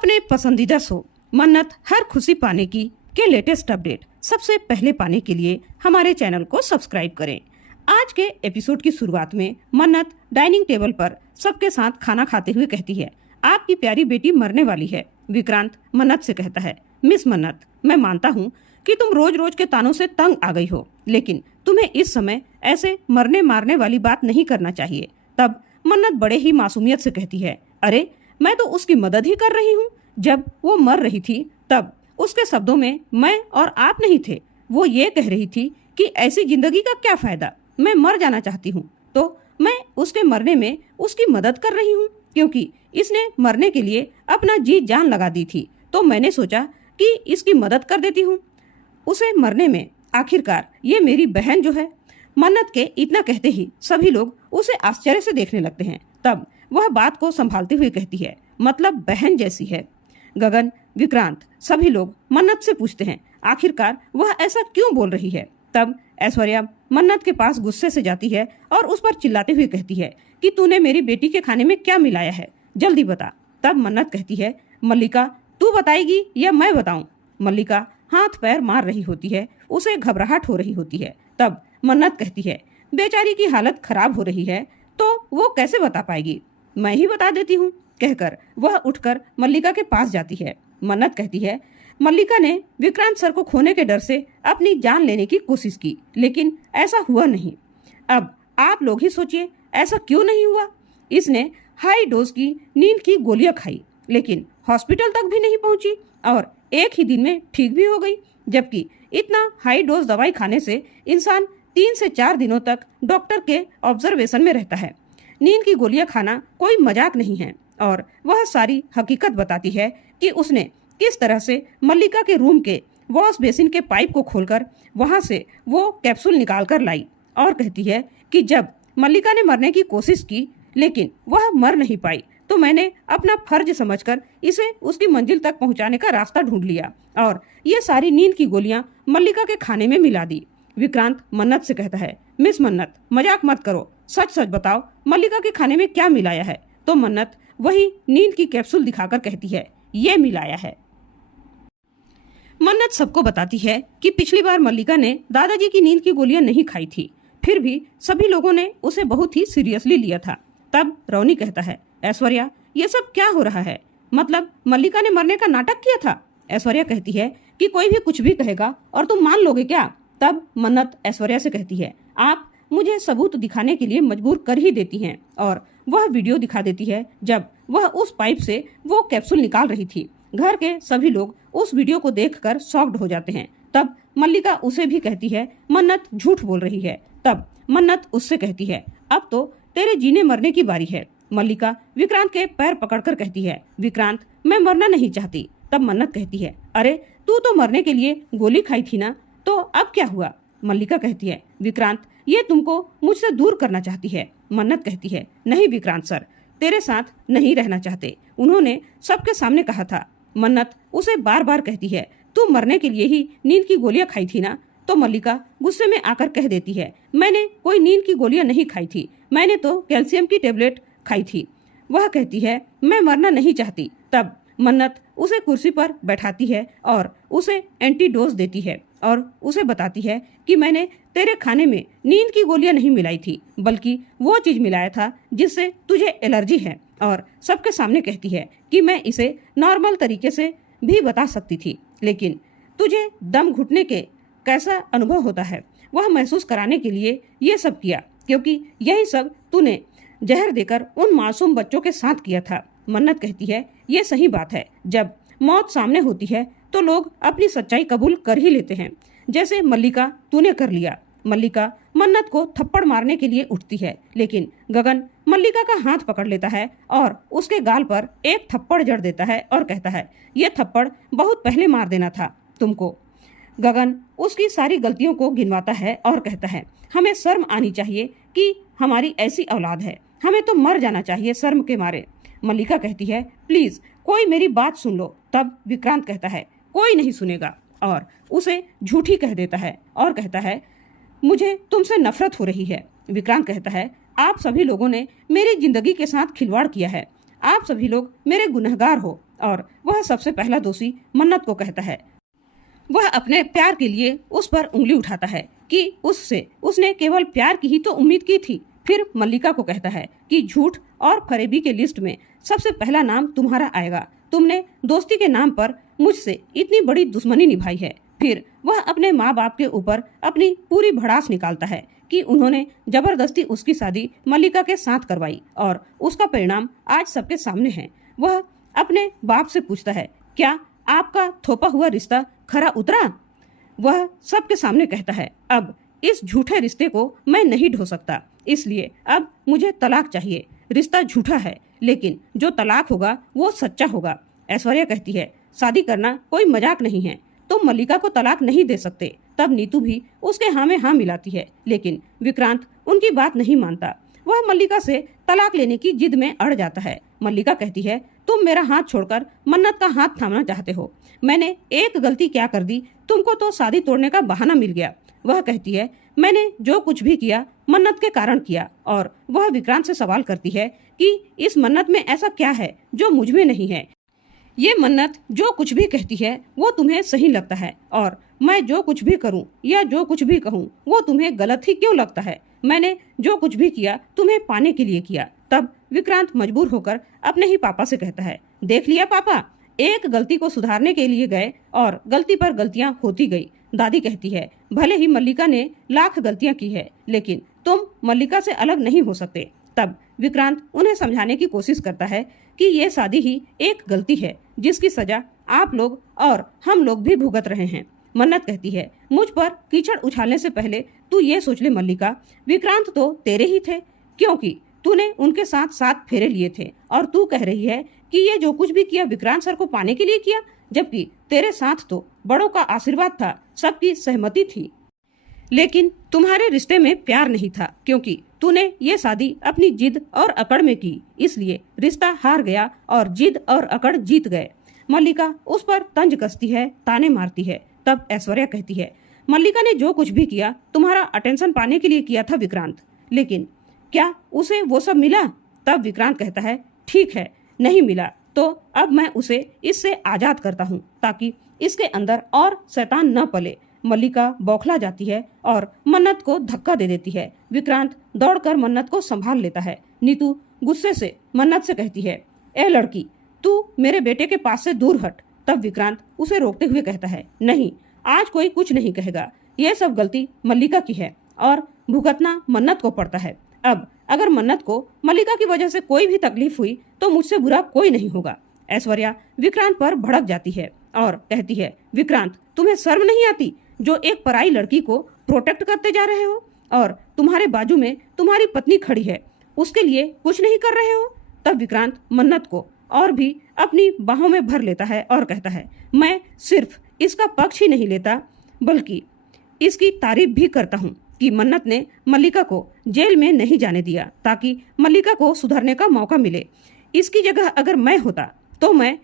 अपने पसंदीदा शो मन्नत हर खुशी पाने की के लेटेस्ट अपडेट सबसे पहले पाने के लिए हमारे चैनल को सब्सक्राइब करें। आज के एपिसोड की शुरुआत में मन्नत डाइनिंग टेबल पर सबके साथ खाना खाते हुए कहती है, आपकी प्यारी बेटी मरने वाली है। विक्रांत मन्नत से कहता है, मिस मन्नत, मैं मानता हूँ कि तुम रोज रोज के तानों से तंग आ गई हो, लेकिन तुम्हें इस समय ऐसे मरने मारने वाली बात नहीं करना चाहिए। तब मन्नत बड़े ही मासूमियत से कहती है, अरे मैं तो उसकी मदद ही कर रही हूँ। जब वो मर रही थी तब उसके शब्दों में मैं और आप नहीं थे। वो ये कह रही थी कि ऐसी जिंदगी का क्या फायदा, मैं मर जाना चाहती हूँ, तो मैं उसके मरने में उसकी मदद कर रही हूँ, क्योंकि इसने मरने के लिए अपना जी जान लगा दी थी, तो मैंने सोचा कि इसकी मदद कर देती हूँ उसे मरने में। आखिरकार ये मेरी बहन जो है। मन्नत के इतना कहते ही सभी लोग उसे आश्चर्य से देखने लगते हैं। तब वह बात को संभालते हुए कहती है, मतलब बहन जैसी है। गगन, विक्रांत सभी लोग मन्नत से पूछते हैं आखिरकार वह ऐसा क्यों बोल रही है। तब ऐश्वर्या मन्नत के पास गुस्से से जाती है और उस पर चिल्लाते हुए कहती है कि तूने मेरी बेटी के खाने में क्या मिलाया है, जल्दी बता। तब मन्नत कहती है, मल्लिका तू बताएगी या मैं बताऊं। मल्लिका हाथ पैर मार रही होती है, उसे घबराहट हो रही होती है। तब मन्नत कहती है, बेचारी की हालत खराब हो रही है तो वो कैसे बता पाएगी, मैं ही बता देती हूँ, कहकर वह उठकर मल्लिका के पास जाती है। मन्नत कहती है, मल्लिका ने विक्रांत सर को खोने के डर से अपनी जान लेने की कोशिश की, लेकिन ऐसा हुआ नहीं। अब आप लोग ही सोचिए ऐसा क्यों नहीं हुआ। इसने हाई डोज की नींद की गोलियां खाई, लेकिन हॉस्पिटल तक भी नहीं पहुंची और एक ही दिन में ठीक भी हो गई, जबकि इतना हाई डोज दवाई खाने से इंसान 3 से 4 दिनों तक डॉक्टर के ऑब्जर्वेशन में रहता है। नींद की गोलियां खाना कोई मजाक नहीं है और वह सारी हकीकत बताती है कि उसने किस तरह से मल्लिका के रूम के वॉश बेसिन के पाइप को खोलकर वहां से वो कैप्सूल निकाल कर लाई, और कहती है कि जब मल्लिका ने मरने की कोशिश की लेकिन वह मर नहीं पाई, तो मैंने अपना फर्ज समझकर इसे उसकी मंजिल तक पहुंचाने का रास्ता ढूंढ लिया और ये सारी नींद की गोलियां मल्लिका के खाने में मिला दी। विक्रांत मन्नत से कहता है, मिस मन्नत मजाक मत करो, सच सच बताओ मल्लिका के खाने में क्या मिलाया है। तो मन्नत वही नींद की कैप्सूल दिखाकर कहती है, ये मिलाया है। मन्नत सबको बताती है कि पिछली बार मल्लिका ने दादाजी की नींद की गोलियां नहीं खाई थी, फिर भी सभी लोगों ने उसे बहुत ही सीरियसली लिया था। तब रौनी कहता है, ऐश्वर्या ये सब क्या हो रहा है, मतलब मल्लिका ने मरने का नाटक किया था। ऐश्वर्या कहती है कि कोई भी कुछ भी कहेगा और तुम मान लोगे क्या। तब मन्नत ऐश्वर्या से कहती है, आप मुझे सबूत दिखाने के लिए मजबूर कर ही देती हैं, और वह वीडियो दिखा देती है जब वह उस पाइप से वो कैप्सूल निकाल रही थी। घर के सभी लोग उस वीडियो को देखकर शॉक्ड हो जाते हैं। तब मल्लिका उसे भी कहती है, मन्नत झूठ बोल रही है। तब मन्नत उससे कहती है, अब तो तेरे जीने मरने की बारी है। मल्लिका विक्रांत के पैर पकड़कर कहती है, विक्रांत मैं मरना नहीं चाहती। तब मन्नत कहती है, अरे तू तो मरने के लिए गोली खाई थी ना, तो अब क्या हुआ। मल्लिका कहती है, विक्रांत ये तुमको मुझसे दूर करना चाहती है। मन्नत कहती है, नहीं विक्रांत सर, तेरे साथ नहीं रहना चाहते, उन्होंने सबके सामने कहा था। मन्नत उसे बार बार कहती है, तू मरने के लिए ही नींद की गोलियां खाई थी ना। तो मल्लिका गुस्से में आकर कह देती है, मैंने कोई नींद की गोलियां नहीं खाई थी, मैंने तो कैल्शियम की टेबलेट खाई थी। वह कहती है, मैं मरना नहीं चाहती। तब मन्नत उसे कुर्सी पर बैठाती है और उसे एंटीडोज देती है और उसे बताती है कि मैंने तेरे खाने में नींद की गोलियां नहीं मिलाई थी, बल्कि वो चीज मिलाया था जिससे तुझे एलर्जी है, और सबके सामने कहती है कि मैं इसे नॉर्मल तरीके से भी बता सकती थी, लेकिन तुझे दम घुटने के कैसा अनुभव होता है वह महसूस कराने के लिए ये सब किया, क्योंकि यही सब तूने जहर देकर उन मासूम बच्चों के साथ किया था। मन्नत कहती है, ये सही बात है, जब मौत सामने होती है तो लोग अपनी सच्चाई कबूल कर ही लेते हैं, जैसे मल्लिका तूने कर लिया। मल्लिका मन्नत को थप्पड़ मारने के लिए उठती है, लेकिन गगन मल्लिका का हाथ पकड़ लेता है और उसके गाल पर एक थप्पड़ जड़ देता है और कहता है, ये थप्पड़ बहुत पहले मार देना था तुमको। गगन उसकी सारी गलतियों को गिनवाता है और कहता है, हमें शर्म आनी चाहिए कि हमारी ऐसी औलाद है, हमें तो मर जाना चाहिए शर्म के मारे। मल्लिका कहती है, प्लीज कोई मेरी बात सुन लो। तब विक्रांत कहता है, कोई नहीं सुनेगा, और उसे झूठी कह देता है और कहता है, मुझे तुमसे नफरत हो रही है। विक्रांत कहता है, आप सभी लोगों ने मेरी जिंदगी के साथ खिलवाड़ किया है, आप सभी लोग मेरे गुनहगार हो और वह सबसे पहला दोषी मन्नत को कहता है। वह अपने प्यार के लिए उस पर उंगली उठाता है कि उससे उसने केवल प्यार की ही तो उम्मीद की थी। फिर मल्लिका को कहता है कि झूठ और फरेबी के लिस्ट में सबसे पहला नाम तुम्हारा आएगा। तुमने दोस्ती के नाम पर मुझसे इतनी बड़ी दुश्मनी निभाई है। फिर वह अपने माँ बाप के ऊपर अपनी पूरी भड़ास निकालता है कि उन्होंने जबरदस्ती उसकी शादी मल्लिका के साथ करवाई और उसका परिणाम आज सबके सामने है। वह अपने बाप से पूछता है, क्या आपका थोपा हुआ रिश्ता खरा उतरा? वह सबके सामने कहता है, अब इस झूठे रिश्ते को मैं नहीं ढो सकता, इसलिए अब मुझे तलाक चाहिए। रिश्ता झूठा है, लेकिन जो तलाक होगा वो सच्चा होगा। ऐश्वर्या कहती है, शादी करना कोई मजाक नहीं है, तुम मल्लिका को तलाक नहीं दे सकते। तब नीतू भी उसके हाँ में हाँ मिलाती है, लेकिन विक्रांत उनकी बात नहीं मानता। वह मल्लिका से तलाक लेने की जिद में अड़ जाता है। मल्लिका कहती है, तुम मेरा हाथ छोड़कर मन्नत का हाथ थामना चाहते हो। मैंने एक गलती क्या कर दी, तुमको तो शादी तोड़ने का बहाना मिल गया। वह कहती है, मैंने जो कुछ भी किया मन्नत के कारण किया। और वह विक्रांत से सवाल करती है कि इस मन्नत में ऐसा क्या है जो मुझ में नहीं है। ये मन्नत जो कुछ भी कहती है वो तुम्हें सही लगता है, और मैं जो कुछ भी करूं या जो कुछ भी कहूं वो तुम्हें गलत ही क्यों लगता है? मैंने जो कुछ भी किया तुम्हें पाने के लिए किया। तब विक्रांत मजबूर होकर अपने ही पापा से कहता है, देख लिया पापा, एक गलती को सुधारने के लिए गए और गलती पर गलतियां होती गई। दादी कहती है, भले ही मल्लिका ने लाख गलतियां की है, लेकिन तुम मल्लिका से अलग नहीं हो सकते। तब विक्रांत उन्हें समझाने की कोशिश करता है कि ये शादी ही एक गलती है जिसकी सजा आप लोग और हम लोग भी भुगत रहे हैं। मन्नत कहती है, मुझ पर कीचड़ उछालने से पहले तू ये सोच ले मल्लिका, विक्रांत तो तेरे ही थे, क्योंकि तूने उनके साथ 7 फेरे लिए थे। और तू कह रही है कि ये जो कुछ भी किया विक्रांत सर को पाने के लिए किया, जबकि तेरे साथ तो बड़ों का आशीर्वाद था, सबकी सहमति थी। लेकिन तुम्हारे रिश्ते में प्यार नहीं था, क्योंकि तूने ये शादी अपनी जिद और अकड़ में की, इसलिए रिश्ता हार गया और जिद और अकड़ जीत गए। मल्लिका उस पर तंज कसती है, ताने मारती है। तब ऐश्वर्या कहती है, मल्लिका ने जो कुछ भी किया तुम्हारा अटेंशन पाने के लिए किया था विक्रांत, लेकिन क्या उसे वो सब मिला? तब विक्रांत कहता है, ठीक है, नहीं मिला तो अब मैं उसे इससे आजाद करता हूँ ताकि इसके अंदर और शैतान न पले। मल्लिका बौखला जाती है और मन्नत को धक्का दे देती है। विक्रांत दौड़कर मन्नत को संभाल लेता है। नीतू गुस्से से मन्नत से कहती है, ए लड़की, तू मेरे बेटे के पास से दूर हट। तब विक्रांत उसे रोकते हुए कहता है, नहीं, आज कोई कुछ नहीं कहेगा, यह सब गलती मल्लिका की है और भुगतना मन्नत को पड़ता है। अब अगर मन्नत को मल्लिका की वजह से कोई भी तकलीफ हुई तो मुझसे बुरा कोई नहीं होगा। ऐश्वर्या विक्रांत पर भड़क जाती है और कहती है, विक्रांत, तुम्हें शर्म नहीं आती जो एक पराई लड़की को प्रोटेक्ट करते जा रहे हो, और तुम्हारे बाजू में तुम्हारी पत्नी खड़ी है, उसके लिए कुछ नहीं कर रहे हो। तब विक्रांत मन्नत को और भी अपनी बाहों में भर लेता है और कहता है, मैं सिर्फ इसका पक्ष ही नहीं लेता बल्कि इसकी तारीफ भी करता हूँ कि मन्नत ने मल्लिका को जेल में नहीं जाने दिया ताकि मल्लिका को सुधरने का मौका मिले। इसकी जगह अगर मैं होता तो मैं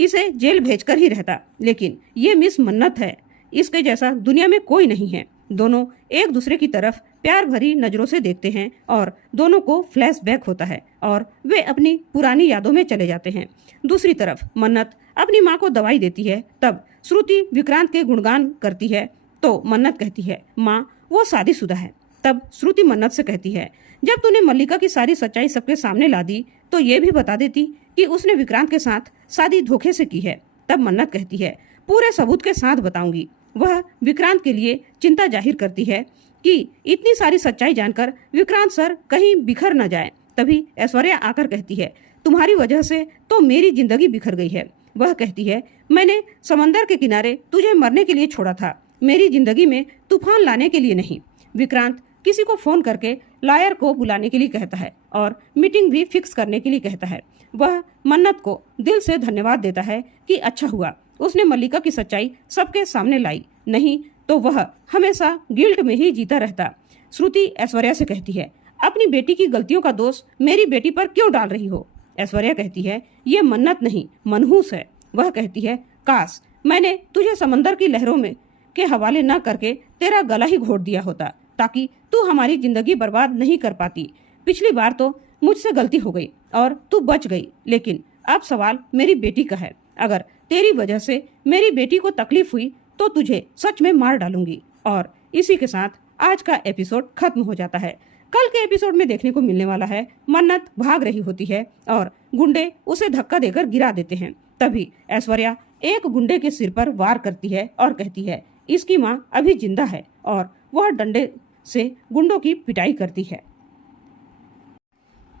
इसे जेल भेजकर ही रहता, लेकिन ये मिस मन्नत है, इसके जैसा दुनिया में कोई नहीं है। दोनों एक दूसरे की तरफ प्यार भरी नजरों से देखते हैं और दोनों को फ्लैशबैक होता है और वे अपनी पुरानी यादों में चले जाते हैं। दूसरी तरफ मन्नत अपनी माँ को दवाई देती है। तब श्रुति विक्रांत के गुणगान करती है तो मन्नत कहती है, माँ, वो शादीशुदा है। तब श्रुति मन्नत से कहती है, जब तूने मल्लिका की सारी सच्चाई सबके सामने ला दी तो ये भी बता देती कि उसने विक्रांत के साथ शादी धोखे से की है। तब मन्नत कहती है, पूरे सबूत के साथ बताऊंगी। वह विक्रांत के लिए चिंता जाहिर करती है कि इतनी सारी सच्चाई जानकर विक्रांत सर कहीं बिखर न जाए। तभी ऐश्वर्या आकर कहती है, तुम्हारी वजह से तो मेरी जिंदगी बिखर गई है। वह कहती है, मैंने समंदर के किनारे तुझे मरने के लिए छोड़ा था, मेरी जिंदगी में तूफान लाने के लिए नहीं। विक्रांत किसी को फोन करके लॉयर को बुलाने के लिए कहता है और मीटिंग भी फिक्स करने के लिए कहता है। वह मन्नत को दिल से धन्यवाद देता है कि अच्छा हुआ उसने मल्लिका की सच्चाई सबके सामने लाई, नहीं तो वह हमेशा गिल्ट में ही जीता रहता। श्रुति ऐश्वर्या से कहती है, अपनी बेटी की गलतियों का दोष मेरी बेटी पर क्यों डाल रही हो? ऐश्वर्या कहती है, ये मन्नत नहीं, मनहूस है। वह कहती है, काश मैंने तुझे समंदर की लहरों में के हवाले न करके तेरा गला ही घोट दिया होता ताकि तू हमारी जिंदगी बर्बाद नहीं कर पाती। पिछली बार तो मुझसे गलती हो गई और तू बच गई, लेकिन अब सवाल मेरी बेटी का है। अगर तेरी वजह से मेरी बेटी को तकलीफ हुई तो तुझे सच में मार डालूंगी। और इसी के साथ आज का एपिसोड खत्म हो जाता है। कल के एपिसोड में देखने को मिलने वाला है, मन्नत भाग रही होती है और गुंडे उसे धक्का देकर गिरा देते हैं। तभी ऐश्वर्या एक गुंडे के सिर पर वार करती है और कहती है इसकी माँ अभी जिंदा है, और वह डंडे से गुंडों की पिटाई करती है।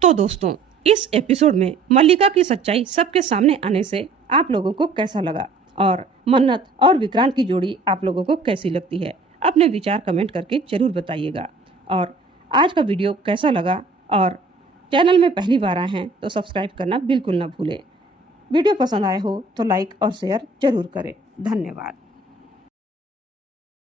तो दोस्तों, इस एपिसोड में मल्लिका की सच्चाई सबके सामने आने से आप लोगों को कैसा लगा, और मन्नत और विक्रांत की जोड़ी आप लोगों को कैसी लगती है, अपने विचार कमेंट करके जरूर बताइएगा। और आज का वीडियो कैसा लगा, और चैनल में पहली बार आए हैं तो सब्सक्राइब करना बिल्कुल ना भूलें। वीडियो पसंद आए हो तो लाइक और शेयर जरूर करें। धन्यवाद।